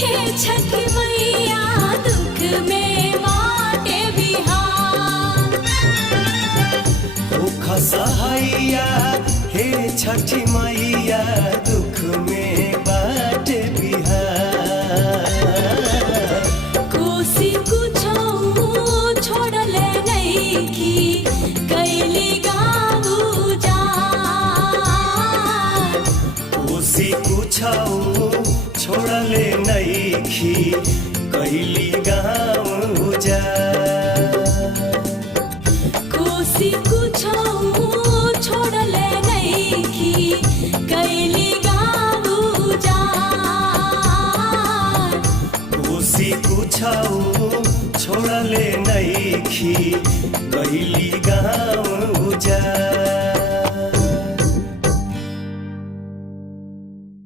हे छठ मैया दुख में बाटे बिहार। दुख सहाइया हे छठ मैया दुख में बाटे बिहार। कोसी कुछो छोड़ले नइखी कैली गाँव उजाड़। कोसी कुछो छोड़ले नइखी कैली गाँव उजाड़। कोसी कुछो छोड़ले नइखी कैली गाँव उजाड़। कोसी कुछो छोड़ले नइखी कैली